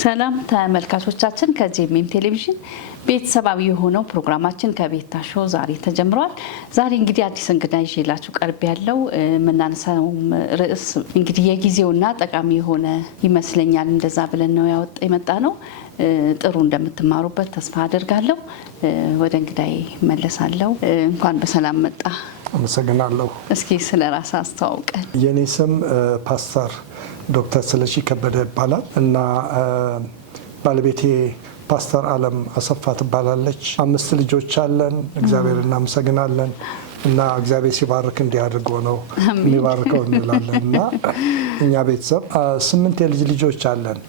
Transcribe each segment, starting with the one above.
ሰላም ተመልካቾቻችን ከጄኤምኤም ቴሌቪዥን ቤተሰባዊ የሆነው ፕሮግራማችን ከቤታ ሾው ዛሬ ተጀምሯል። ዛሬ እንግዲህ አዲስ እንግዳ ይዤላችሁ ቀርብ ያለው መናነሳው ርዕስ እንግዲህ የጊዜውና ጠቃሚ የሆነ ይመስለኛል። እንደዛ ብለን ነው የመጣ ነው። ጥሩ እንደምትማሩበት ተስፋ አደርጋለሁ። ወደ እንግዳይ መለሳለሁ። እንኳን በሰላም መጣ። አመሰግናለሁ። እስኪ ስለራስ አስተዋውቀን። የኔ ስም ፓስተር ዶክተር ስለሺ ከበደ ይባላል እና ባለቤቴ ፓስተር አለም አሰፋ ትባላለች። 5 ልጆች አለን። እግዚአብሔር እናመሰግናለን እና እግዚአብሔር ሲባርክ እንዲያድርጎ ነው የሚባርከው እንላለን እና እኛ ቤተሰብ 8 የልጅ ልጆች አለን።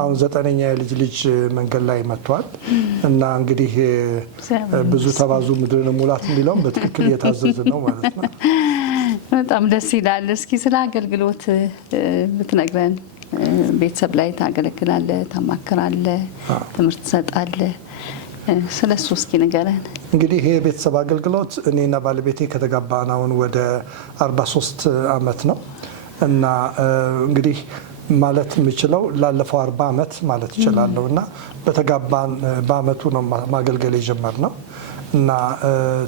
አሁን 9ኛ የልጅ ልጅ መንገድ ላይ መጥቷል እና እንግዲህ ብዙ ተባዙ ምድርን ሙላት የሚለውን በትክክል እየታዘዝ ነው ማለት ነው። በጣም ደስ ይላል። እስኪ ስለ አገልግሎት ብትነግረን። ቤተሰብ ላይ ታገለግላለህ፣ ታማክራለህ፣ ትምህርት ትሰጣለህ። ስለሱ እስኪ ንገረን። እንግዲህ ይሄ የቤተሰብ አገልግሎት እኔና ባለቤቴ ከተጋባን አሁን ወደ 43 ዓመት ነው እና እንግዲህ ማለት የምችለው ላለፈው 40 ዓመት ማለት እችላለሁ እና በተጋባን በአመቱ ነው ማገልገል የጀመርነው እና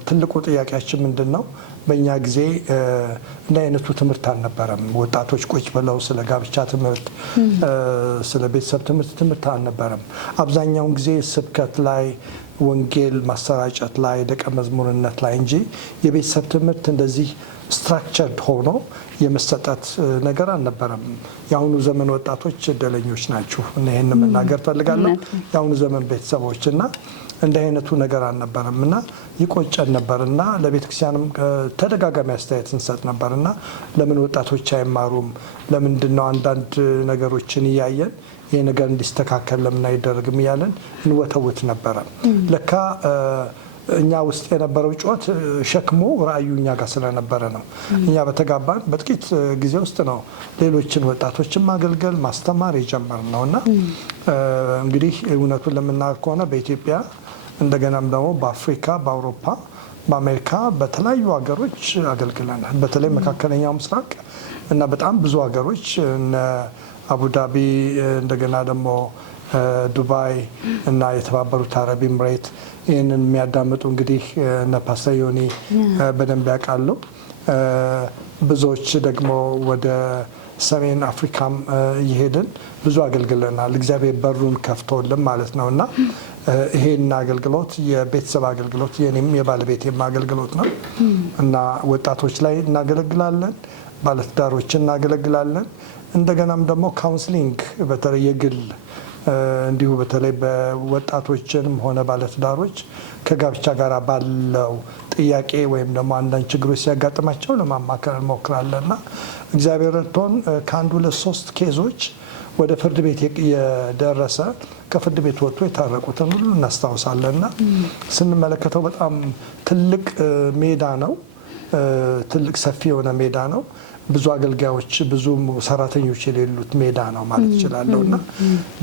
ትልቁ ጥያቄያችን ምንድን ነው? በእኛ ጊዜ እንደ አይነቱ ትምህርት አልነበረም። ወጣቶች ቁጭ ብለው ስለ ጋብቻ ትምህርት፣ ስለ ቤተሰብ ትምህርት አልነበረም። አብዛኛውን ጊዜ ስብከት ላይ፣ ወንጌል ማሰራጨት ላይ፣ ደቀ መዝሙርነት ላይ እንጂ የቤተሰብ ትምህርት እንደዚህ ስትራክቸርድ ሆኖ የመሰጠት ነገር አልነበረም። የአሁኑ ዘመን ወጣቶች እድለኞች ናችሁ። ይህን መናገር ፈልጋለሁ። የአሁኑ ዘመን ቤተሰቦች እና እንደ አይነቱ ነገር አልነበረም እና ይቆጨን ነበርና ለቤተክርስቲያንም ተደጋጋሚ አስተያየት እንሰጥ ነበርና ለምን ወጣቶች አይማሩም? ለምንድነው አንዳንድ ነገሮችን እያየን ይሄ ነገር እንዲስተካከል ለምን አይደረግም እያለን እንወተውት ነበረ። ለካ እኛ ውስጥ የነበረው ጩኸት ሸክሙ ራእዩ እኛ ጋር ስለነበረ ነው። እኛ በተጋባን በጥቂት ጊዜ ውስጥ ነው ሌሎችን ወጣቶችን ማገልገል ማስተማር የጀመርነው እና እንግዲህ እውነቱን ለምናገር ከሆነ በኢትዮጵያ እንደገናም ደግሞ በአፍሪካ፣ በአውሮፓ፣ በአሜሪካ በተለያዩ ሀገሮች አገልግለናል። በተለይ መካከለኛው ምስራቅ እና በጣም ብዙ ሀገሮች እነ አቡዳቢ፣ እንደገና ደግሞ ዱባይ እና የተባበሩት አረብ ኤምሬት ይህንን የሚያዳምጡ እንግዲህ እነ ፓስተር ዮኒ በደንብ ያውቃሉ። ብዙዎች ደግሞ ወደ ሰሜን አፍሪካም እየሄድን ብዙ አገልግለናል። እግዚአብሔር በሩን ከፍቶልን ማለት ነው እና ይሄን አገልግሎት የቤተሰብ አገልግሎት የኔም የባለቤቴም አገልግሎት ነው እና ወጣቶች ላይ እናገለግላለን፣ ባለትዳሮችን እናገለግላለን። እንደገናም ደግሞ ካውንስሊንግ በተለይ የግል እንዲሁ በተለይ በወጣቶችንም ሆነ ባለትዳሮች ከጋብቻ ጋር ባለው ጥያቄ ወይም ደግሞ አንዳንድ ችግሮች ሲያጋጥማቸው ለማማከር እንሞክራለንና እግዚአብሔር ረድቶን ከ1 2 3 ኬዞች ወደ ፍርድ ቤት የደረሰ ከፍርድ ቤት ወጥቶ የታረቁትን ሁሉ እናስታውሳለንና ስንመለከተው በጣም ትልቅ ሜዳ ነው። ትልቅ ሰፊ የሆነ ሜዳ ነው። ብዙ አገልጋዮች ብዙ ሰራተኞች የሌሉት ሜዳ ነው ማለት እችላለሁና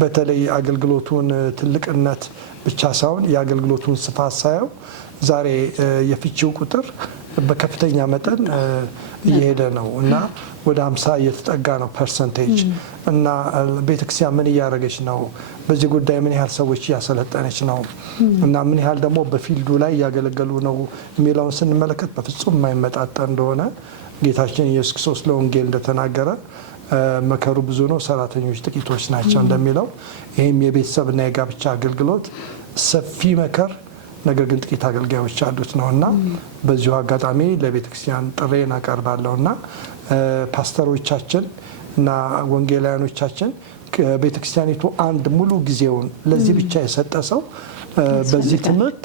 በተለይ አገልግሎቱን ትልቅነት ብቻ ሳይሆን የአገልግሎቱን ስፋት ሳየው ዛሬ የፍቺው ቁጥር በከፍተኛ መጠን እየሄደ ነው እና ወደ 50 እየተጠጋ ነው ፐርሰንቴጅ እና ቤተክርስቲያን ምን እያደረገች ነው? በዚህ ጉዳይ ምን ያህል ሰዎች እያሰለጠነች ነው እና ምን ያህል ደግሞ በፊልዱ ላይ እያገለገሉ ነው የሚለውን ስንመለከት በፍጹም የማይመጣጠን እንደሆነ ጌታችን ኢየሱስ ክርስቶስ ለወንጌል እንደተናገረ መከሩ ብዙ ነው፣ ሰራተኞች ጥቂቶች ናቸው እንደሚለው ይህም የቤተሰብና የጋብቻ አገልግሎት ሰፊ መከር ነገር ግን ጥቂት አገልጋዮች አሉት ነውና በዚሁ አጋጣሚ ለቤተክርስቲያን ጥሬን አቀርባለሁና ፓስተሮቻችን እና ወንጌላውያኖቻችን ቤተክርስቲያኒቱ አንድ ሙሉ ጊዜውን ለዚህ ብቻ የሰጠ ሰው በዚህ ትምህርት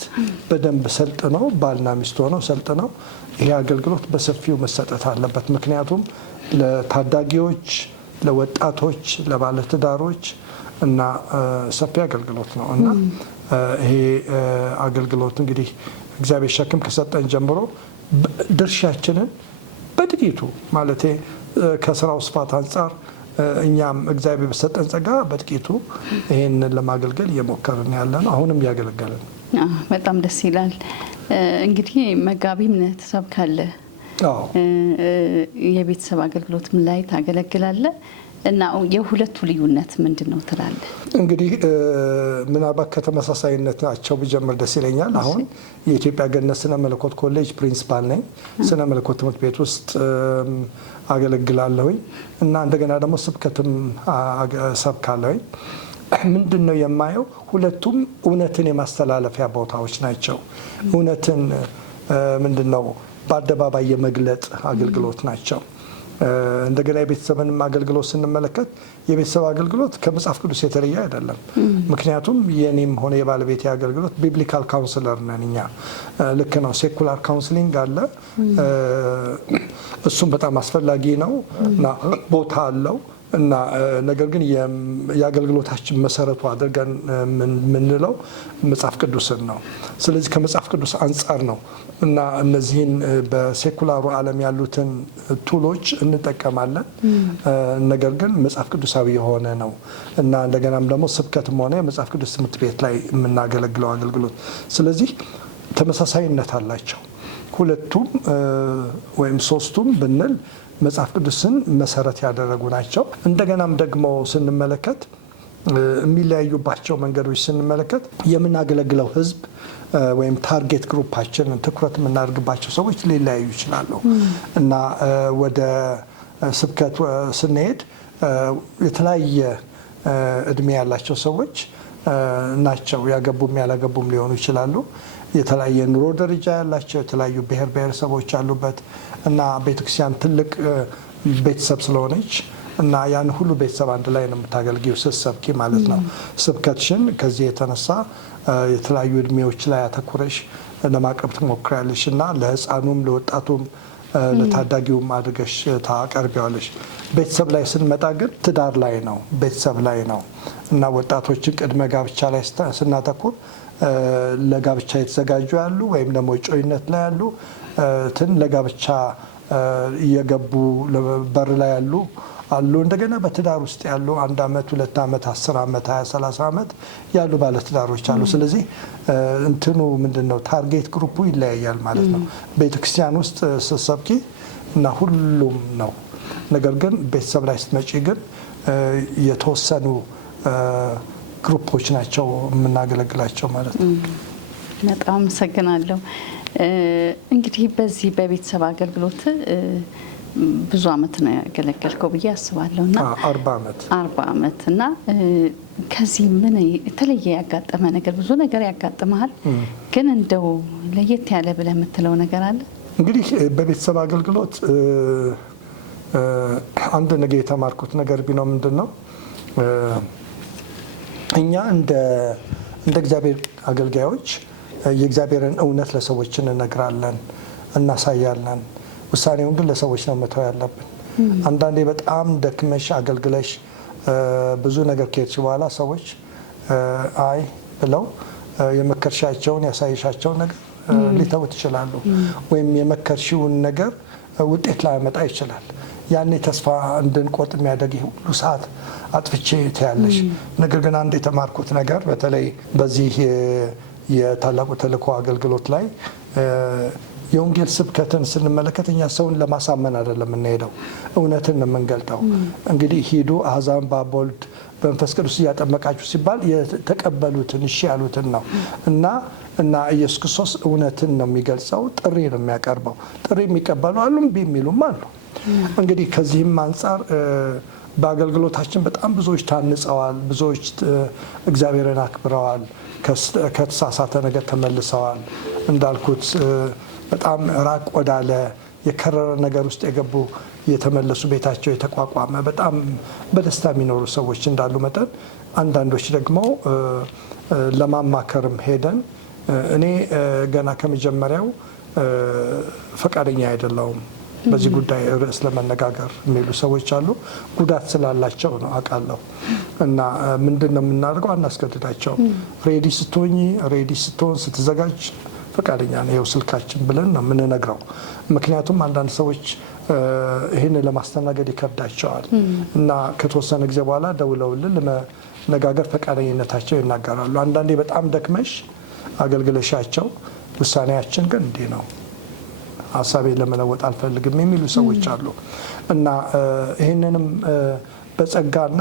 በደንብ ሰልጥነው ባልና ሚስት ሆነው ሰልጥነው ይሄ አገልግሎት በሰፊው መሰጠት አለበት። ምክንያቱም ለታዳጊዎች፣ ለወጣቶች፣ ለባለትዳሮች እና ሰፊ አገልግሎት ነው እና ይሄ አገልግሎት እንግዲህ እግዚአብሔር ሸክም ከሰጠን ጀምሮ ድርሻችንን በጥቂቱ ማለት ከስራው ስፋት አንጻር እኛም እግዚአብሔር በሰጠን ጸጋ በጥቂቱ ይሄንን ለማገልገል እየሞከርን ያለን አሁንም ያገለገለን። በጣም ደስ ይላል። እንግዲህ መጋቢም ነህ፣ ትሰብካለህ፣ የቤተሰብ አገልግሎት ምን ላይ ታገለግላለህ? እና የሁለቱ ልዩነት ምንድነው ትላለህ? እንግዲህ ምናልባት ከተመሳሳይነታቸው ብጀምር ደስ ይለኛል። አሁን የኢትዮጵያ ገነት ስነ መለኮት ኮሌጅ ፕሪንሲፓል ነኝ። ስነ መለኮት ትምህርት ቤት ውስጥ አገለግላለሁኝ እና እንደገና ደግሞ ስብከትም ሰብካለሁኝ። ምንድነው የማየው? ሁለቱም እውነትን የማስተላለፊያ ቦታዎች ናቸው። እውነትን ምንድነው በአደባባይ የመግለጥ አገልግሎት ናቸው። እንደገና የቤተሰብንም አገልግሎት ስንመለከት የቤተሰብ አገልግሎት ከመጽሐፍ ቅዱስ የተለየ አይደለም። ምክንያቱም የኔም ሆነ የባለቤቴ አገልግሎት ቢብሊካል ካውንስለር ነን እኛ። ልክ ነው፣ ሴኩላር ካውንስሊንግ አለ። እሱም በጣም አስፈላጊ ነው እና ቦታ አለው እና ነገር ግን የአገልግሎታችን መሰረቱ አድርገን የምንለው መጽሐፍ ቅዱስን ነው። ስለዚህ ከመጽሐፍ ቅዱስ አንጻር ነው እና እነዚህን በሴኩላሩ ዓለም ያሉትን ቱሎች እንጠቀማለን። ነገር ግን መጽሐፍ ቅዱሳዊ የሆነ ነው እና እንደገናም ደግሞ ስብከትም ሆነ የመጽሐፍ ቅዱስ ትምህርት ቤት ላይ የምናገለግለው አገልግሎት። ስለዚህ ተመሳሳይነት አላቸው ሁለቱም ወይም ሶስቱም ብንል መጽሐፍ ቅዱስን መሰረት ያደረጉ ናቸው። እንደገናም ደግሞ ስንመለከት የሚለያዩባቸው መንገዶች ስንመለከት የምናገለግለው ሕዝብ ወይም ታርጌት ግሩፓችንን ትኩረት የምናደርግባቸው ሰዎች ሊለያዩ ይችላሉ እና ወደ ስብከት ስንሄድ የተለያየ እድሜ ያላቸው ሰዎች ናቸው። ያገቡም ያላገቡም ሊሆኑ ይችላሉ። የተለያየ ኑሮ ደረጃ ያላቸው የተለያዩ ብሔር ብሔረሰቦች ያሉበት እና ቤተክርስቲያን ትልቅ ቤተሰብ ስለሆነች እና ያን ሁሉ ቤተሰብ አንድ ላይ ነው የምታገልጊው ስትሰብኪ ማለት ነው። ስብከትሽን ከዚህ የተነሳ የተለያዩ እድሜዎች ላይ አተኩረሽ ለማቅረብ ትሞክሪያለሽ እና ለሕፃኑም ለወጣቱም ለታዳጊውም አድርገሽ ታቀርቢዋለሽ። ቤተሰብ ላይ ስንመጣ ግን ትዳር ላይ ነው፣ ቤተሰብ ላይ ነው እና ወጣቶችን ቅድመ ጋብቻ ላይ ስናተኩር ለጋብቻ የተዘጋጁ ያሉ ወይም ደግሞ ጮይነት ላይ ያሉ ለጋብቻ እየገቡ በር ላይ ያሉ አሉ። እንደገና በትዳር ውስጥ ያሉ 1 ዓመት 2 ዓመት 10 ዓመት 20 30 ዓመት ያሉ ባለትዳሮች አሉ። ስለዚህ እንትኑ ምንድነው ታርጌት ግሩፑ ይለያያል ማለት ነው። ቤተክርስቲያን ውስጥ ስትሰብኪ እና ሁሉም ነው። ነገር ግን ቤተሰብ ላይ ስትመጪ ግን የተወሰኑ ግሩፖች ናቸው የምናገለግላቸው ማለት ነው። በጣም አመሰግናለሁ። እንግዲህ በዚህ በቤተሰብ አገልግሎት ብዙ አመት ነው ያገለገልከው ብዬ አስባለሁ እና 40 ዓመት እና ከዚህ ምን የተለየ ያጋጠመ ነገር? ብዙ ነገር ያጋጥመሃል፣ ግን እንደው ለየት ያለ ብለህ የምትለው ነገር አለ? እንግዲህ በቤተሰብ አገልግሎት አንድ ነገር የተማርኩት ነገር ቢኖር ምንድን ነው እኛ እንደ እግዚአብሔር አገልጋዮች የእግዚአብሔርን እውነት ለሰዎች እንነግራለን፣ እናሳያለን። ውሳኔውን ግን ለሰዎች ነው መተው ያለብን። አንዳንዴ በጣም ደክመሽ አገልግለሽ ብዙ ነገር ከሄድሽ በኋላ ሰዎች አይ ብለው የመከርሻቸውን ያሳይሻቸውን ነገር ሊተውት ይችላሉ፣ ወይም የመከርሽውን ነገር ውጤት ላያመጣ ይችላል። ያኔ ተስፋ እንድንቆርጥ የሚያደርግ ሁሉ ሰዓት አጥፍቼ ትያለሽ። ነገር ግን አንድ የተማርኩት ነገር በተለይ በዚህ የታላቁ ተልእኮ አገልግሎት ላይ የወንጌል ስብከትን ስንመለከት እኛ ሰውን ለማሳመን አይደለም የምንሄደው፣ እውነትን ነው የምንገልጠው። እንግዲህ ሂዱ አሕዛብን በአብ በወልድ በመንፈስ ቅዱስ እያጠመቃችሁ ሲባል የተቀበሉትን እሺ ያሉትን ነው እና ኢየሱስ ክርስቶስ እውነትን ነው የሚገልጸው፣ ጥሪ ነው የሚያቀርበው። ጥሪ የሚቀበሉ አሉ፣ እምቢ የሚሉም አሉ። እንግዲህ ከዚህም አንጻር በአገልግሎታችን በጣም ብዙዎች ታንጸዋል፣ ብዙዎች እግዚአብሔርን አክብረዋል፣ ከተሳሳተ ነገር ተመልሰዋል። እንዳልኩት በጣም ራቅ ወዳለ የከረረ ነገር ውስጥ የገቡ የተመለሱ ቤታቸው የተቋቋመ በጣም በደስታ የሚኖሩ ሰዎች እንዳሉ መጠን አንዳንዶች ደግሞ ለማማከርም ሄደን እኔ ገና ከመጀመሪያው ፈቃደኛ አይደለሁም በዚህ ጉዳይ ርዕስ ለመነጋገር የሚሉ ሰዎች አሉ። ጉዳት ስላላቸው ነው አውቃለሁ። እና ምንድን ነው የምናደርገው? አናስገድዳቸው። ሬዲ ስትሆን ስትዘጋጅ ፈቃደኛ ነው ይኸው ስልካችን ብለን ነው የምንነግረው። ምክንያቱም አንዳንድ ሰዎች ይህን ለማስተናገድ ይከብዳቸዋል እና ከተወሰነ ጊዜ በኋላ ደውለውልን ለመነጋገር ፈቃደኝነታቸው ይናገራሉ። አንዳንዴ በጣም ደክመሽ አገልግለሻቸው ውሳኔያችን ግን እንዲህ ነው ሀሳቤን ለመለወጥ አልፈልግም የሚሉ ሰዎች አሉ እና ይህንንም በጸጋና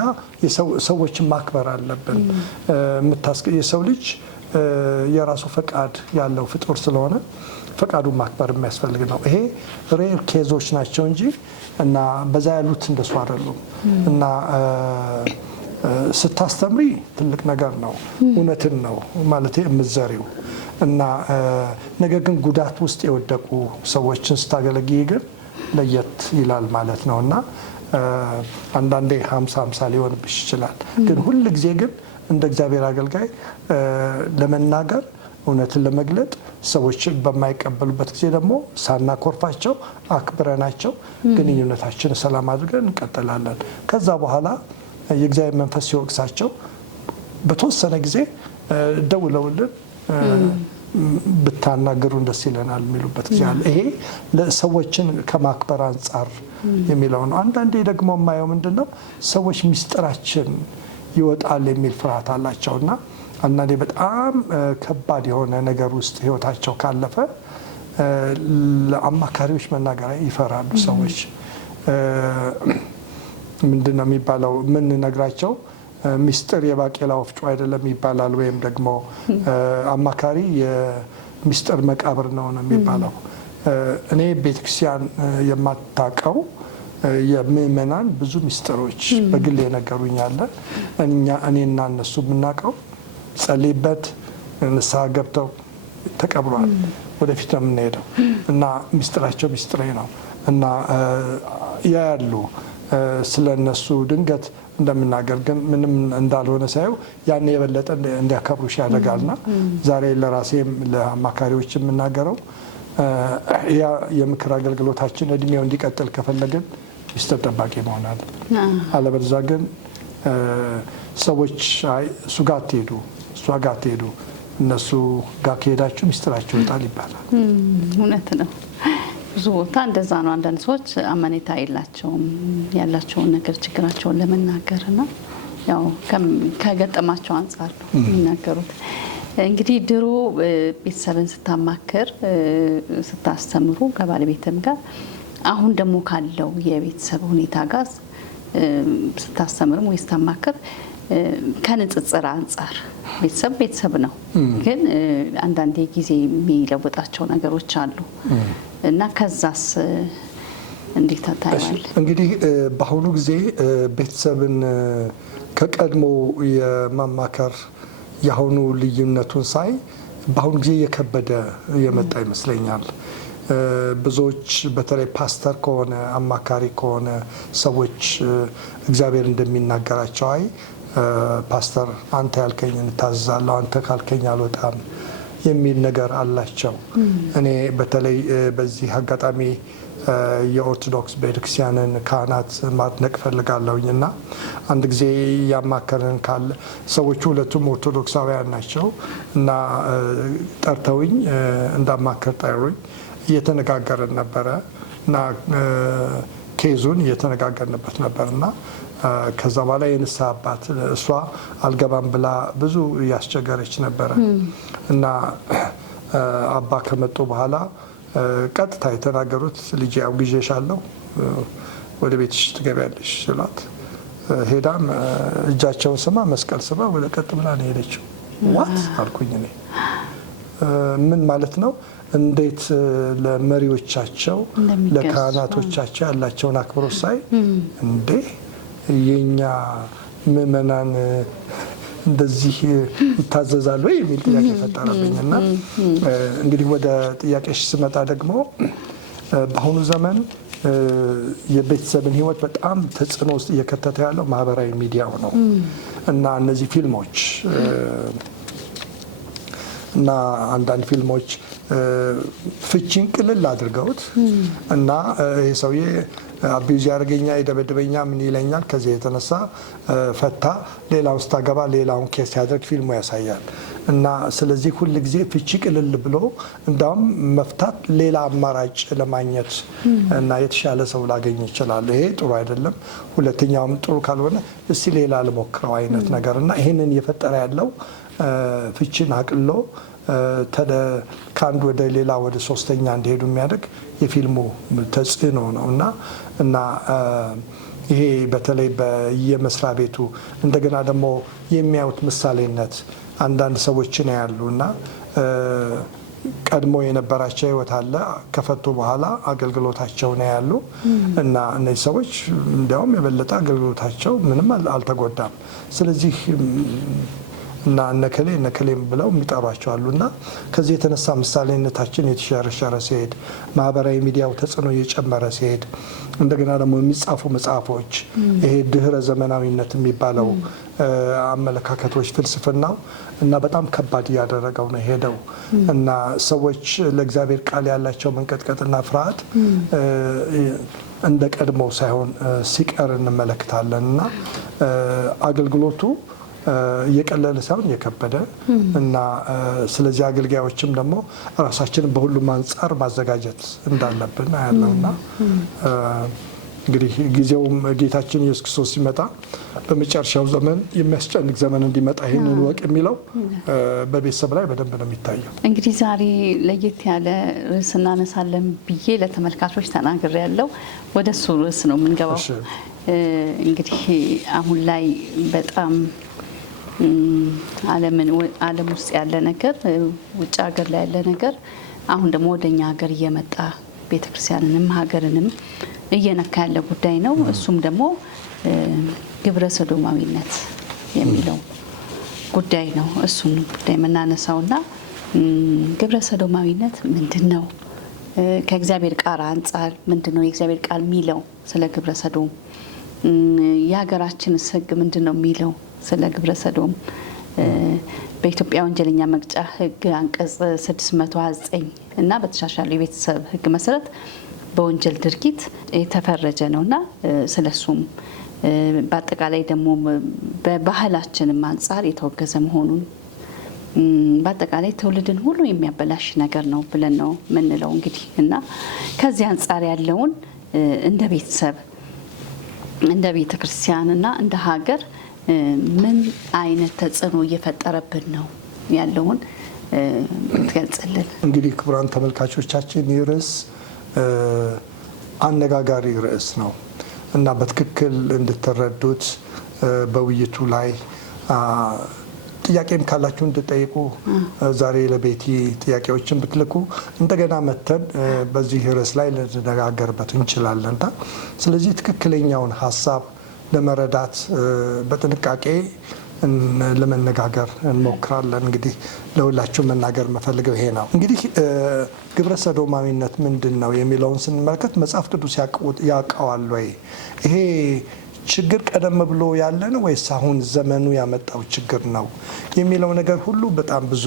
ሰዎችን ማክበር አለብን። የሰው ልጅ የራሱ ፈቃድ ያለው ፍጡር ስለሆነ ፈቃዱን ማክበር የሚያስፈልግ ነው። ይሄ ሬር ኬዞች ናቸው እንጂ እና በዛ ያሉት እንደሱ አይደሉም። እና ስታስተምሪ ትልቅ ነገር ነው፣ እውነትን ነው ማለት የምትዘሪው እና ነገር ግን ጉዳት ውስጥ የወደቁ ሰዎችን ስታገለግይ ግን ለየት ይላል ማለት ነው። እና አንዳንዴ 50-50 ሊሆንብሽ ይችላል። ግን ሁል ጊዜ ግን እንደ እግዚአብሔር አገልጋይ ለመናገር እውነትን ለመግለጥ ሰዎች በማይቀበሉበት ጊዜ ደግሞ ሳናኮርፋቸው አክብረናቸው ግንኙነታችን ሰላም አድርገን እንቀጥላለን። ከዛ በኋላ የእግዚአብሔር መንፈስ ሲወቅሳቸው በተወሰነ ጊዜ ደውለውልን ብታናገሩን ደስ ይለናል የሚሉበት ጊዜ አለ። ይሄ ለሰዎችን ከማክበር አንጻር የሚለው ነው። አንዳንዴ ደግሞ የማየው ምንድን ነው ሰዎች ምስጢራችን ይወጣል የሚል ፍርሃት አላቸውና አንዳንዴ በጣም ከባድ የሆነ ነገር ውስጥ ህይወታቸው ካለፈ ለአማካሪዎች መናገር ይፈራሉ። ሰዎች ምንድን ነው የሚባለው የምንነግራቸው ሚስጥር የባቄላ ወፍጮ አይደለም ይባላል። ወይም ደግሞ አማካሪ የሚስጥር መቃብር ነው የሚባለው። እኔ ቤተክርስቲያን የማታውቀው የምእመናን ብዙ ሚስጥሮች በግል የነገሩኛል። እኔና እነሱ የምናውቀው ጸልይበት ንስሐ ገብተው ተቀብሯል፣ ወደፊት ነው የምንሄደው እና ሚስጥራቸው ሚስጥሬ ነው እና ያያሉ ስለ እነሱ ድንገት እንደምናገር ግን ምንም እንዳልሆነ ሳየው ያኔ የበለጠ እንዲያከብሩሽ ያደርጋልና ዛሬ ለራሴም ለአማካሪዎች የምናገረው ያ የምክር አገልግሎታችን እድሜው እንዲቀጥል ከፈለግን ሚስጥር ጠባቂ መሆን አለብን። አለበለዚያ ግን ሰዎች እሱ ጋር አትሄዱ፣ እሷ ጋር አትሄዱ፣ እነሱ ጋር ከሄዳችሁ ሚስጥራቸው ይወጣል ይባላል። እውነት ነው። ብዙ ቦታ እንደዛ ነው። አንዳንድ ሰዎች አመኔታ የላቸውም ያላቸውን ነገር ችግራቸውን ለመናገርና ያው ከገጠማቸው አንጻር ነው የሚናገሩት። እንግዲህ ድሮ ቤተሰብን ስታማክር ስታስተምሩ ከባለቤትም ጋር አሁን ደግሞ ካለው የቤተሰብ ሁኔታ ጋር ስታስተምርም ወይ ስታማክር ከንጽጽር አንጻር ቤተሰብ ነው፣ ግን አንዳንዴ ጊዜ የሚለውጣቸው ነገሮች አሉ እና ከዛስ እንዴት ታያለህ? እንግዲህ በአሁኑ ጊዜ ቤተሰብን ከቀድሞ የማማከር የአሁኑ ልዩነቱን ሳይ በአሁኑ ጊዜ እየከበደ የመጣ ይመስለኛል። ብዙዎች በተለይ ፓስተር ከሆነ አማካሪ ከሆነ ሰዎች እግዚአብሔር እንደሚናገራቸው አይ ፓስተር አንተ ያልከኝ እንታዘዛለሁ፣ አንተ ካልከኝ አልወጣም የሚል ነገር አላቸው። እኔ በተለይ በዚህ አጋጣሚ የኦርቶዶክስ ቤተክርስቲያንን ካህናት ማድነቅ ፈልጋለሁኝ እና አንድ ጊዜ ያማከረን ካለ ሰዎቹ ሁለቱም ኦርቶዶክሳውያን ናቸው እና ጠርተውኝ እንዳማከር ጠሩኝ። እየተነጋገርን ነበረ እና ኬዙን እየተነጋገርንበት ነበርና ከዛ በኋላ የንስሐ አባት እሷ አልገባም ብላ ብዙ እያስቸገረች ነበረ እና አባ ከመጡ በኋላ ቀጥታ የተናገሩት ልጄ አውግዤሻለሁ ወደ ቤትሽ ትገቢያለሽ ስላት ሄዳም እጃቸውን ስማ መስቀል ስማ ወደ ቀጥ ብላ ነው ሄደችው። ዋት አልኩኝ እኔ ምን ማለት ነው? እንዴት ለመሪዎቻቸው ለካህናቶቻቸው ያላቸውን አክብሮት ሳይ እንዴ የኛ ምእመናን እንደዚህ ይታዘዛሉ የሚል ጥያቄ ፈጠረብኝ እና እንግዲህ ወደ ጥያቄሽ ስመጣ ደግሞ በአሁኑ ዘመን የቤተሰብን ሕይወት በጣም ተጽዕኖ ውስጥ እየከተተ ያለው ማህበራዊ ሚዲያው ነው እና እነዚህ ፊልሞች እና አንዳንድ ፊልሞች ፍቺን ቅልል አድርገውት እና ይህ ሰውዬ አቢዩዝ ያደርገኛ ይደበድበኛ ምን ይለኛል ከዚህ የተነሳ ፈታ ሌላውን ስታገባ ሌላውን ኬስ ያደርግ ፊልሙ ያሳያል እና ስለዚህ ሁል ጊዜ ፍቺ ቅልል ብሎ እንዳውም መፍታት ሌላ አማራጭ ለማግኘት እና የተሻለ ሰው ላገኝ ይችላል። ይሄ ጥሩ አይደለም። ሁለተኛውም ጥሩ ካልሆነ እስቲ ሌላ ልሞክረው አይነት ነገር እና ይህንን እየፈጠረ ያለው ፍቺን አቅሎ ከአንድ ወደ ሌላ ወደ ሶስተኛ እንዲሄዱ የሚያደርግ የፊልሙ ተጽዕኖ ነው እና ይሄ በተለይ በየመስሪያ ቤቱ እንደገና ደግሞ የሚያዩት ምሳሌነት አንዳንድ ሰዎችን ያሉ እና ቀድሞ የነበራቸው ህይወት አለ ከፈቱ በኋላ አገልግሎታቸው ነው ያሉ እና እነዚህ ሰዎች እንዲያውም የበለጠ አገልግሎታቸው ምንም አልተጎዳም። ስለዚህ እና እነከሌም ብለው የሚጠሯቸው አሉና ከዚህ የተነሳ ምሳሌነታችን የተሸረሸረ ሲሄድ ማህበራዊ ሚዲያው ተጽዕኖ እየጨመረ ሲሄድ እንደገና ደግሞ የሚጻፉ መጽሐፎች ይሄ ድህረ ዘመናዊነት የሚባለው አመለካከቶች ፍልስፍናው እና በጣም ከባድ እያደረገው ነው ሄደው እና ሰዎች ለእግዚአብሔር ቃል ያላቸው መንቀጥቀጥና ፍርሃት እንደ ቀድሞ ሳይሆን ሲቀር እንመለከታለን እና አገልግሎቱ እየቀለለ ሳይሆን እየከበደ እና ስለዚህ አገልጋዮችም ደግሞ ራሳችንን በሁሉም አንጻር ማዘጋጀት እንዳለብን ያለውና እንግዲህ ጊዜውም ጌታችን ኢየሱስ ክርስቶስ ሲመጣ በመጨረሻው ዘመን የሚያስጨንቅ ዘመን እንዲመጣ ይህንን ወቅ የሚለው በቤተሰብ ላይ በደንብ ነው የሚታየው። እንግዲህ ዛሬ ለየት ያለ ርዕስ እናነሳለን ብዬ ለተመልካቾች ተናግሬያለሁ። ወደ እሱ ርዕስ ነው የምንገባው። እንግዲህ አሁን ላይ በጣም ዓለም ውስጥ ያለ ነገር ውጭ ሀገር ላይ ያለ ነገር አሁን ደግሞ ወደኛ ሀገር እየመጣ ቤተክርስቲያንንም ሀገርንም እየነካ ያለ ጉዳይ ነው። እሱም ደግሞ ግብረ ሰዶማዊነት የሚለው ጉዳይ ነው። እሱን ጉዳይ የምናነሳውና ግብረ ሰዶማዊነት ምንድን ነው? ከእግዚአብሔር ቃል አንጻር ምንድን ነው የእግዚአብሔር ቃል የሚለው ስለ ግብረ ሰዶም? የሀገራችንስ ሕግ ምንድን ነው የሚለው ስለ ግብረ ሰዶም? በኢትዮጵያ ወንጀለኛ መቅጫ ሕግ አንቀጽ 629 እና በተሻሻለው የቤተሰብ ሕግ መሰረት በወንጀል ድርጊት የተፈረጀ ነውና ስለሱም በአጠቃላይ ደግሞ በባህላችንም አንጻር የተወገዘ መሆኑን በአጠቃላይ ትውልድን ሁሉ የሚያበላሽ ነገር ነው ብለን ነው የምንለው እንግዲህ እና ከዚህ አንጻር ያለውን እንደ ቤተሰብ እንደ ቤተ ክርስቲያንና እንደ ሀገር ምን አይነት ተጽዕኖ እየፈጠረብን ነው ያለውን ትገልጽልን። እንግዲህ ክቡራን ተመልካቾቻችን ይህ ርዕስ አነጋጋሪ ርዕስ ነው እና በትክክል እንድትረዱት በውይይቱ ላይ ጥያቄም ካላችሁ እንድጠይቁ ዛሬ ለቤቲ ጥያቄዎችን ብትልኩ እንደገና መተን በዚህ ርዕስ ላይ ልንነጋገርበት እንችላለንና ስለዚህ ትክክለኛውን ሀሳብ ለመረዳት በጥንቃቄ ለመነጋገር እንሞክራለን። እንግዲህ ለሁላችሁ መናገር መፈልገው ይሄ ነው። እንግዲህ ግብረ ሰዶማዊነት ምንድን ነው የሚለውን ስንመለከት መጽሐፍ ቅዱስ ያውቀዋል ወይ? ይሄ ችግር ቀደም ብሎ ያለ ነው ወይስ አሁን ዘመኑ ያመጣው ችግር ነው የሚለው ነገር ሁሉ በጣም ብዙ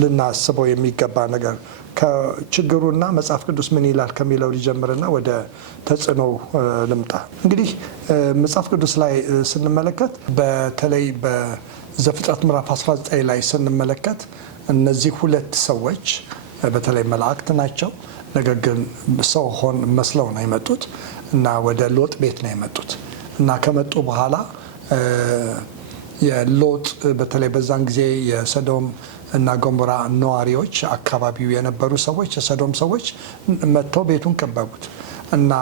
ልናስበው የሚገባ ነገር ከችግሩና መጽሐፍ ቅዱስ ምን ይላል ከሚለው ሊጀምርና ወደ ተጽዕኖ ልምጣ። እንግዲህ መጽሐፍ ቅዱስ ላይ ስንመለከት በተለይ በዘፍጥረት ምዕራፍ 19 ላይ ስንመለከት እነዚህ ሁለት ሰዎች በተለይ መላእክት ናቸው፣ ነገር ግን ሰው መስለው ነው የመጡት እና ወደ ሎጥ ቤት ነው የመጡት እና ከመጡ በኋላ የሎጥ በተለይ በዛን ጊዜ የሰዶም እና ገሞራ ነዋሪዎች አካባቢው የነበሩ ሰዎች የሰዶም ሰዎች መጥተው ቤቱን ከበቡት እና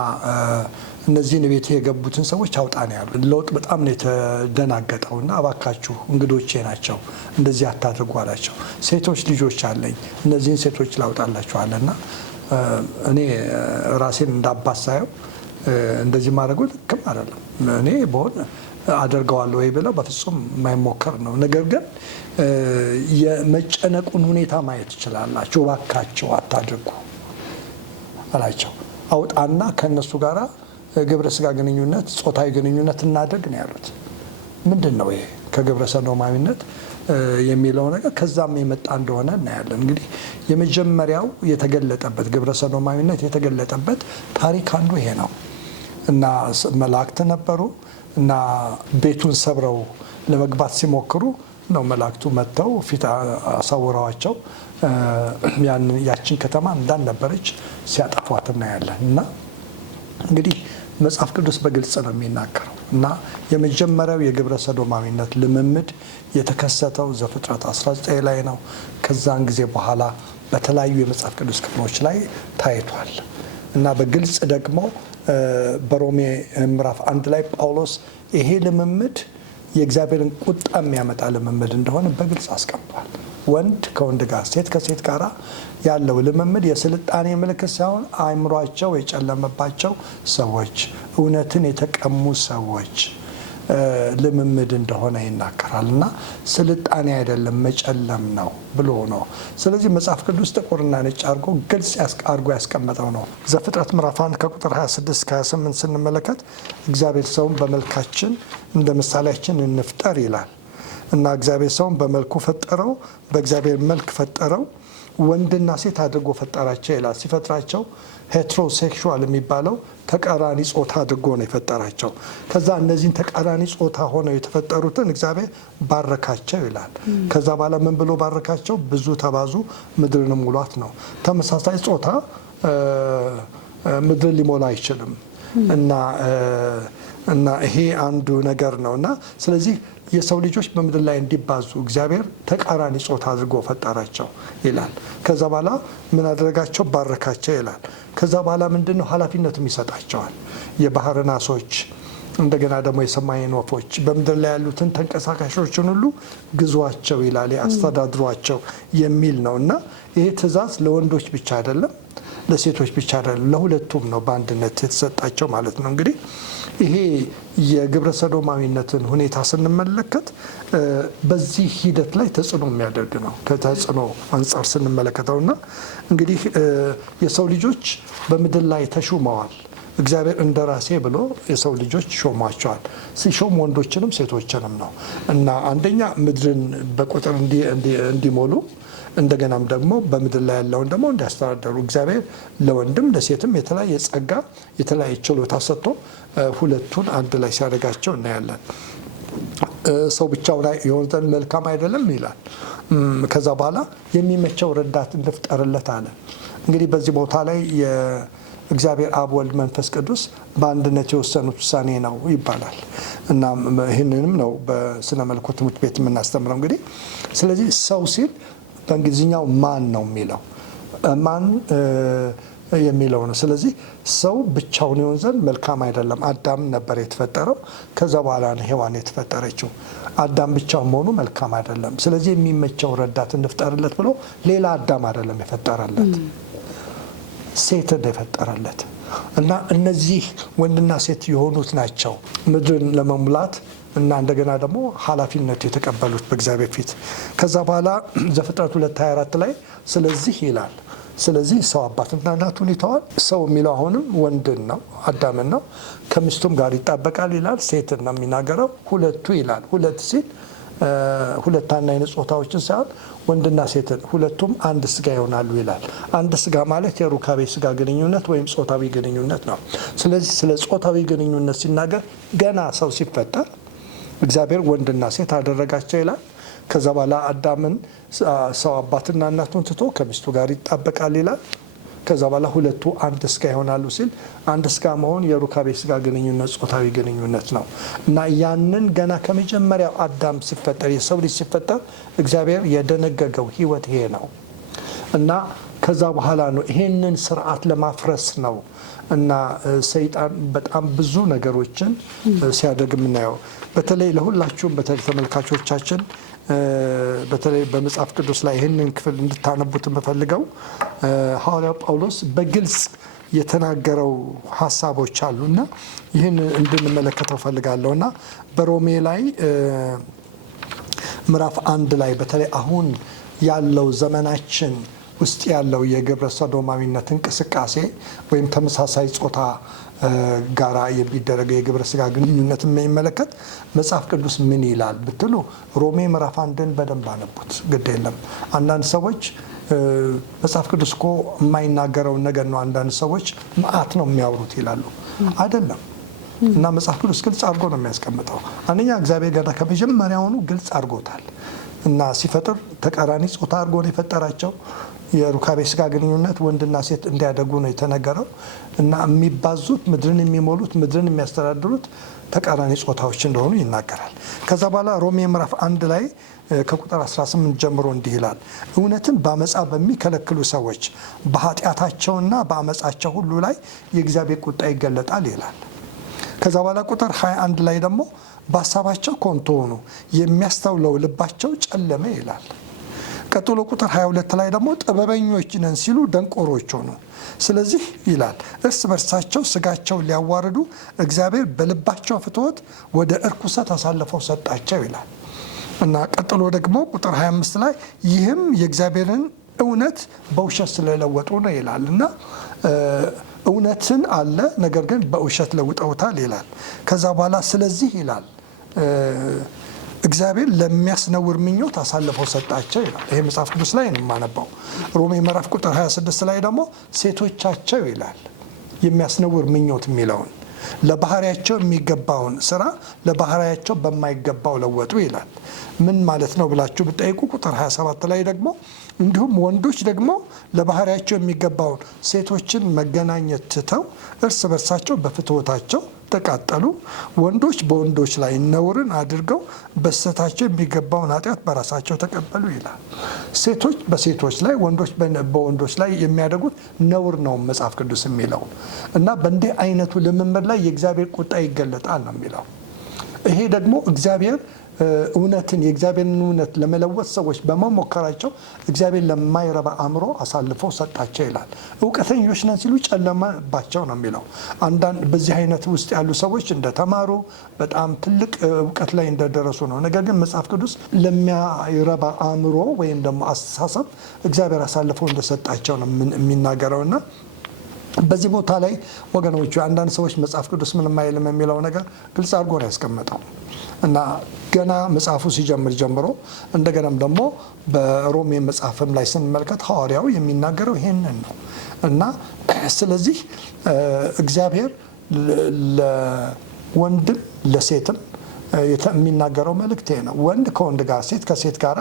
እነዚህን ቤት የገቡትን ሰዎች አውጣ ነው ያሉት። ሎጥ በጣም ነው የተደናገጠው እና እባካችሁ እንግዶቼ ናቸው እንደዚህ አታድርጉ አላቸው። ሴቶች ልጆች አለኝ እነዚህን ሴቶች ላውጣላችኋልና እኔ ራሴን እንዳባት ሳየው እንደዚህ ማድረጉ ልክም አይደለም። እኔ በሆነ አደርገዋለሁ ወይ ብለው በፍጹም የማይሞከር ነው። ነገር ግን የመጨነቁን ሁኔታ ማየት ትችላላችሁ። እባካችሁ አታድርጉ አላቸው። አውጣና ከነሱ ጋራ ግብረ ስጋ ግንኙነት ጾታዊ ግንኙነት እናድርግ ነው ያሉት። ምንድን ነው ይሄ ከግብረ ሰዶማዊነት የሚለው ነገር ከዛም የመጣ እንደሆነ እናያለን። እንግዲህ የመጀመሪያው የተገለጠበት ግብረ ሰዶማዊነት የተገለጠበት ታሪክ አንዱ ይሄ ነው እና መላእክት ነበሩ እና ቤቱን ሰብረው ለመግባት ሲሞክሩ ነው መላእክቱ መጥተው ፊት አሳውረዋቸው ያችን ከተማ እንዳልነበረች ሲያጠፏት እናያለን። እና እንግዲህ መጽሐፍ ቅዱስ በግልጽ ነው የሚናገረው እና የመጀመሪያው የግብረ ሰዶማዊነት ልምምድ የተከሰተው ዘፍጥረት 19 ላይ ነው። ከዛን ጊዜ በኋላ በተለያዩ የመጽሐፍ ቅዱስ ክፍሎች ላይ ታይቷል እና በግልጽ ደግሞ በሮሜ ምዕራፍ 1 ላይ ጳውሎስ ይሄ ልምምድ የእግዚአብሔርን ቁጣ የሚያመጣ ልምምድ እንደሆነ በግልጽ አስቀምጧል። ወንድ ከወንድ ጋር፣ ሴት ከሴት ጋር ያለው ልምምድ የስልጣኔ ምልክት ሳይሆን አእምሯቸው የጨለመባቸው ሰዎች፣ እውነትን የተቀሙ ሰዎች ልምምድ እንደሆነ ይናገራል እና ስልጣኔ አይደለም መጨለም ነው ብሎ ነው። ስለዚህ መጽሐፍ ቅዱስ ጥቁርና ነጭ አድርጎ ግልጽ አድርጎ ያስቀመጠው ነው። ዘፍጥረት ምዕራፍ 1 ከቁጥር 26-28 ስንመለከት እግዚአብሔር ሰውን በመልካችን እንደ ምሳሌያችን እንፍጠር ይላል እና እግዚአብሔር ሰውን በመልኩ ፈጠረው፣ በእግዚአብሔር መልክ ፈጠረው፣ ወንድና ሴት አድርጎ ፈጠራቸው ይላል። ሲፈጥራቸው ሄትሮሴክሹዋል የሚባለው ተቃራኒ ጾታ አድርጎ ነው የፈጠራቸው። ከዛ እነዚህን ተቃራኒ ጾታ ሆነው የተፈጠሩትን እግዚአብሔር ባረካቸው ይላል። ከዛ በኋላ ምን ብሎ ባረካቸው? ብዙ ተባዙ ምድርን ሙሏት ነው። ተመሳሳይ ጾታ ምድርን ሊሞላ አይችልም እና ይሄ አንዱ ነገር ነው እና ስለዚህ የሰው ልጆች በምድር ላይ እንዲባዙ እግዚአብሔር ተቃራኒ ጾታ አድርጎ ፈጠራቸው ይላል። ከዛ በኋላ ምን አደረጋቸው? ባረካቸው ይላል። ከዛ በኋላ ምንድነው? ኃላፊነትም ይሰጣቸዋል። የባህርን ዓሦች እንደገና ደግሞ የሰማይን ወፎች በምድር ላይ ያሉትን ተንቀሳቃሾችን ሁሉ ግዟቸው ይላል፣ አስተዳድሯቸው የሚል ነው እና ይሄ ትእዛዝ ለወንዶች ብቻ አይደለም፣ ለሴቶች ብቻ አይደለም፣ ለሁለቱም ነው በአንድነት የተሰጣቸው ማለት ነው። እንግዲህ ይሄ የግብረ ሰዶማዊነትን ሁኔታ ስንመለከት በዚህ ሂደት ላይ ተጽዕኖ የሚያደርግ ነው። ከተጽዕኖ አንጻር ስንመለከተውና እንግዲህ የሰው ልጆች በምድር ላይ ተሹመዋል። እግዚአብሔር እንደራሴ ብሎ የሰው ልጆች ሾሟቸዋል። ሲሾም ወንዶችንም ሴቶችንም ነው እና አንደኛ ምድርን በቁጥር እንዲሞሉ እንደገናም ደግሞ በምድር ላይ ያለውን ደግሞ እንዲያስተዳደሩ እግዚአብሔር ለወንድም ለሴትም የተለያየ ጸጋ የተለያየ ችሎታ ሰጥቶ ሁለቱን አንድ ላይ ሲያደርጋቸው እናያለን። ሰው ብቻውን የሆነ ዘንድ መልካም አይደለም ይላል። ከዛ በኋላ የሚመቸው ረዳት እንፍጠርለት አለ። እንግዲህ በዚህ ቦታ ላይ እግዚአብሔር አብ፣ ወልድ፣ መንፈስ ቅዱስ በአንድነት የወሰኑት ውሳኔ ነው ይባላል እና ይህንንም ነው በስነ መለኮት ትምህርት ቤት የምናስተምረው። እንግዲህ ስለዚህ ሰው ሲል በእንግሊዝኛው ማን ነው የሚለው ማን የሚለው ነው። ስለዚህ ሰው ብቻውን ይሆን ዘንድ መልካም አይደለም። አዳም ነበር የተፈጠረው። ከዛ በኋላ ነው ሔዋን የተፈጠረችው። አዳም ብቻውን መሆኑ መልካም አይደለም። ስለዚህ የሚመቸው ረዳት እንፍጠርለት ብሎ ሌላ አዳም አይደለም የፈጠረለት፣ ሴትን የፈጠረለት እና እነዚህ ወንድና ሴት የሆኑት ናቸው ምድርን ለመሙላት እና እንደገና ደግሞ ኃላፊነቱ የተቀበሉት በእግዚአብሔር ፊት። ከዛ በኋላ ዘፍጥረት 2:24 ላይ ስለዚህ ይላል፣ ስለዚህ ሰው አባትና እናቱን ይተዋል። ሰው የሚለው አሁንም ወንድን ነው፣ አዳምን ነው። ከሚስቱም ጋር ይጣበቃል ይላል። ሴትን ነው የሚናገረው። ሁለቱ ይላል። ሁለት ሲል ሁለት አይነት ጾታዎችን ሳይሆን ወንድና ሴትን ሁለቱም አንድ ስጋ ይሆናሉ ይላል። አንድ ስጋ ማለት የሩካቤ ስጋ ግንኙነት ወይም ጾታዊ ግንኙነት ነው። ስለዚህ ስለ ጾታዊ ግንኙነት ሲናገር ገና ሰው ሲፈጠር እግዚአብሔር ወንድና ሴት አደረጋቸው ይላል። ከዛ በኋላ አዳምን ሰው አባትና እናቱን ትቶ ከሚስቱ ጋር ይጣበቃል ይላል። ከዛ በኋላ ሁለቱ አንድ ስጋ ይሆናሉ ሲል አንድ ስጋ መሆን የሩካቤ ስጋ ግንኙነት ጾታዊ ግንኙነት ነው እና ያንን ገና ከመጀመሪያው አዳም ሲፈጠር የሰው ልጅ ሲፈጠር እግዚአብሔር የደነገገው ሕይወት ይሄ ነው እና ከዛ በኋላ ነው ይሄንን ስርዓት ለማፍረስ ነው እና ሰይጣን በጣም ብዙ ነገሮችን ሲያደርግ የምናየው። በተለይ ለሁላችሁም በተለይ ተመልካቾቻችን በተለይ በመጽሐፍ ቅዱስ ላይ ይህንን ክፍል እንድታነቡት የምፈልገው ሐዋርያው ጳውሎስ በግልጽ የተናገረው ሀሳቦች አሉና ይህን እንድንመለከተው ፈልጋለሁ እና በሮሜ ላይ ምዕራፍ 1 ላይ በተለይ አሁን ያለው ዘመናችን ውስጥ ያለው የግብረ ሰዶማዊነት እንቅስቃሴ ወይም ተመሳሳይ ጾታ ጋራ የሚደረገው የግብረ ስጋ ግንኙነት የሚመለከት መጽሐፍ ቅዱስ ምን ይላል ብትሉ ሮሜ ምዕራፍ 1ን በደንብ አነቡት። ግድ የለም አንዳንድ ሰዎች መጽሐፍ ቅዱስ እኮ የማይናገረውን ነገር ነው አንዳንድ ሰዎች መዓት ነው የሚያወሩት ይላሉ። አይደለም። እና መጽሐፍ ቅዱስ ግልጽ አድርጎ ነው የሚያስቀምጠው። አንደኛ እግዚአብሔር ገና ከመጀመሪያውኑ ግልጽ አድርጎታል እና ሲፈጥር ተቃራኒ ጾታ አድርጎ ነው የፈጠራቸው። የሩካቤ ስጋ ግንኙነት ወንድና ሴት እንዲያደጉ ነው የተነገረው እና የሚባዙት ምድርን የሚሞሉት ምድርን የሚያስተዳድሩት ተቃራኒ ጾታዎች እንደሆኑ ይናገራል። ከዛ በኋላ ሮሜ ምዕራፍ 1 ላይ ከቁጥር 18 ጀምሮ እንዲህ ይላል፣ እውነትን በአመፃ በሚከለክሉ ሰዎች በኃጢአታቸውና በአመፃቸው ሁሉ ላይ የእግዚአብሔር ቁጣ ይገለጣል ይላል። ከዛ በኋላ ቁጥር 21 ላይ ደግሞ በሀሳባቸው ኮንቶ ሆኑ፣ የሚያስተውለው ልባቸው ጨለመ ይላል። ቀጥሎ ቁጥር 22 ላይ ደግሞ ጥበበኞች ነን ሲሉ ደንቆሮች ሆኑ። ስለዚህ ይላል እርስ በርሳቸው ስጋቸውን ሊያዋርዱ እግዚአብሔር በልባቸው ፍትወት ወደ እርኩሰት አሳልፈው ሰጣቸው ይላል እና ቀጥሎ ደግሞ ቁጥር 25 ላይ ይህም የእግዚአብሔርን እውነት በውሸት ስለለወጡ ነው ይላል እና እውነትን አለ ነገር ግን በውሸት ለውጠውታል ይላል። ከዛ በኋላ ስለዚህ ይላል እግዚአብሔር ለሚያስነውር ምኞት አሳልፈው ሰጣቸው ይላል። ይሄ መጽሐፍ ቅዱስ ላይ ነው የማነባው። ሮሜ ምዕራፍ ቁጥር 26 ላይ ደግሞ ሴቶቻቸው ይላል የሚያስነውር ምኞት የሚለውን ለባህሪያቸው የሚገባውን ስራ ለባህሪያቸው በማይገባው ለወጡ ይላል። ምን ማለት ነው ብላችሁ ብትጠይቁ ቁጥር 27 ላይ ደግሞ እንዲሁም ወንዶች ደግሞ ለባህሪያቸው የሚገባውን ሴቶችን መገናኘት ትተው እርስ በርሳቸው በፍትወታቸው ተቃጠሉ፣ ወንዶች በወንዶች ላይ ነውርን አድርገው በስህተታቸው የሚገባውን ኃጢአት በራሳቸው ተቀበሉ ይላል። ሴቶች በሴቶች ላይ ወንዶች በወንዶች ላይ የሚያደርጉት ነውር ነው መጽሐፍ ቅዱስ የሚለው እና በእንዲህ አይነቱ ልምምድ ላይ የእግዚአብሔር ቁጣ ይገለጣል ነው የሚለው። ይሄ ደግሞ እግዚአብሔር እውነትን የእግዚአብሔርን እውነት ለመለወጥ ሰዎች በመሞከራቸው እግዚአብሔር ለማይረባ አእምሮ አሳልፎ ሰጣቸው ይላል። እውቀተኞች ነን ሲሉ ጨለመባቸው ነው የሚለው። አንዳንድ በዚህ አይነት ውስጥ ያሉ ሰዎች እንደተማሩ በጣም ትልቅ እውቀት ላይ እንደደረሱ ነው። ነገር ግን መጽሐፍ ቅዱስ ለማይረባ አእምሮ ወይም ደግሞ አስተሳሰብ እግዚአብሔር አሳልፎ እንደሰጣቸው ነው የሚናገረውና በዚህ ቦታ ላይ ወገኖቹ አንዳንድ ሰዎች መጽሐፍ ቅዱስ ምንም አይልም የሚለው ነገር ግልጽ አድርጎ ነው ያስቀመጠው እና ገና መጽሐፉ ሲጀምር ጀምሮ እንደገናም ደግሞ በሮሜ መጽሐፍም ላይ ስንመለከት ሐዋርያው የሚናገረው ይሄንን ነው እና ስለዚህ እግዚአብሔር ለወንድም ለሴትም የሚናገረው መልእክት ነው። ወንድ ከወንድ ጋር ሴት ከሴት ጋር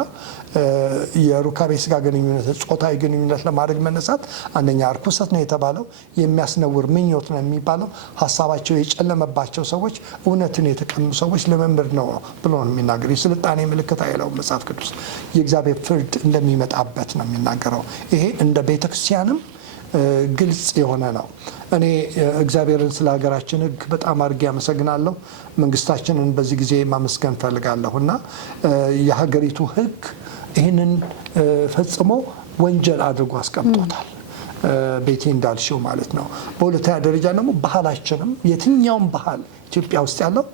የሩካቤ ስጋ ግንኙነት ጾታዊ ግንኙነት ለማድረግ መነሳት አንደኛ ርኩሰት ነው የተባለው፣ የሚያስነውር ምኞት ነው የሚባለው። ሀሳባቸው የጨለመባቸው ሰዎች፣ እውነትን የተቀሙ ሰዎች ልምምድ ነው ብሎ ነው የሚናገረው። የስልጣኔ ምልክት አይለውም መጽሐፍ ቅዱስ። የእግዚአብሔር ፍርድ እንደሚመጣበት ነው የሚናገረው። ይሄ እንደ ቤተክርስቲያንም ግልጽ የሆነ ነው። እኔ እግዚአብሔርን ስለ ሀገራችን ሕግ በጣም አድርጌ አመሰግናለሁ። መንግስታችንን በዚህ ጊዜ ማመስገን ፈልጋለሁ እና የሀገሪቱ ሕግ ይህንን ፈጽሞ ወንጀል አድርጎ አስቀምጦታል። ቤቴ እንዳልሽው ማለት ነው። በሁለተኛ ደረጃ ደግሞ ባህላችንም የትኛውም ባህል ኢትዮጵያ ውስጥ ያለው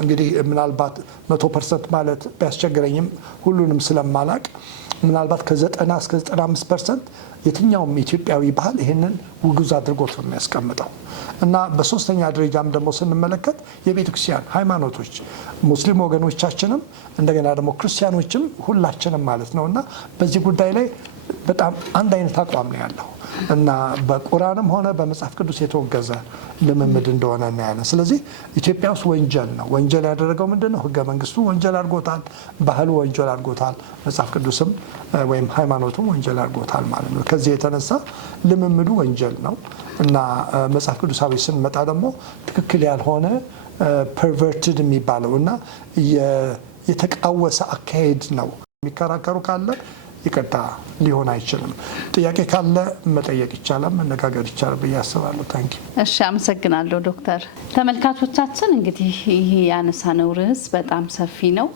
እንግዲህ ምናልባት 100% ማለት ቢያስቸግረኝም ሁሉንም ስለማላቅ ምናልባት ከ90 እስከ 95% የትኛውም ኢትዮጵያዊ ባህል ይህንን ውግዝ አድርጎት ነው የሚያስቀምጠው እና በሶስተኛ ደረጃም ደግሞ ስንመለከት የቤተ ክርስቲያን ሃይማኖቶች ሙስሊም ወገኖቻችንም እንደገና ደግሞ ክርስቲያኖችም ሁላችንም ማለት ነው እና በዚህ ጉዳይ ላይ በጣም አንድ አይነት አቋም ነው ያለው እና በቁርአንም ሆነ በመጽሐፍ ቅዱስ የተወገዘ ልምምድ እንደሆነ እናያለን። ስለዚህ ኢትዮጵያ ውስጥ ወንጀል ነው። ወንጀል ያደረገው ምንድን ነው? ህገ መንግስቱ ወንጀል አድርጎታል፣ ባህሉ ወንጀል አድርጎታል፣ መጽሐፍ ቅዱስም ወይም ሃይማኖቱም ወንጀል አድርጎታል ማለት ነው። ከዚህ የተነሳ ልምምዱ ወንጀል ነው እና መጽሐፍ ቅዱሳዊ ስንመጣ ደግሞ ትክክል ያልሆነ ፐርቨርትድ የሚባለው እና የተቃወሰ አካሄድ ነው። የሚከራከሩ ካለ ይቅርታ ሊሆን አይችልም። ጥያቄ ካለ መጠየቅ ይቻላል፣ መነጋገር ይቻላል ብዬ አስባለሁ። ታንኪ። እሺ፣ አመሰግናለሁ ዶክተር። ተመልካቾቻችን እንግዲህ ይህ ያነሳነው ርዕስ በጣም ሰፊ ነው፣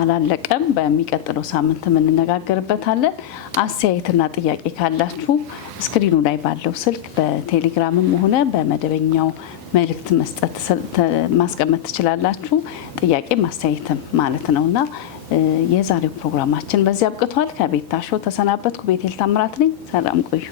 አላለቀም። በሚቀጥለው ሳምንት እንነጋገርበታለን። አስተያየትና ጥያቄ ካላችሁ ስክሪኑ ላይ ባለው ስልክ በቴሌግራምም ሆነ በመደበኛው መልእክት ማስቀመጥ ትችላላችሁ። ጥያቄ ማስተያየትም ማለት ነውና የዛሬው ፕሮግራማችን በዚህ አብቅቷል። ከቤታ ሾው ተሰናበትኩ። ቤቴል ታምራት ነኝ። ሰላም ቆዩ።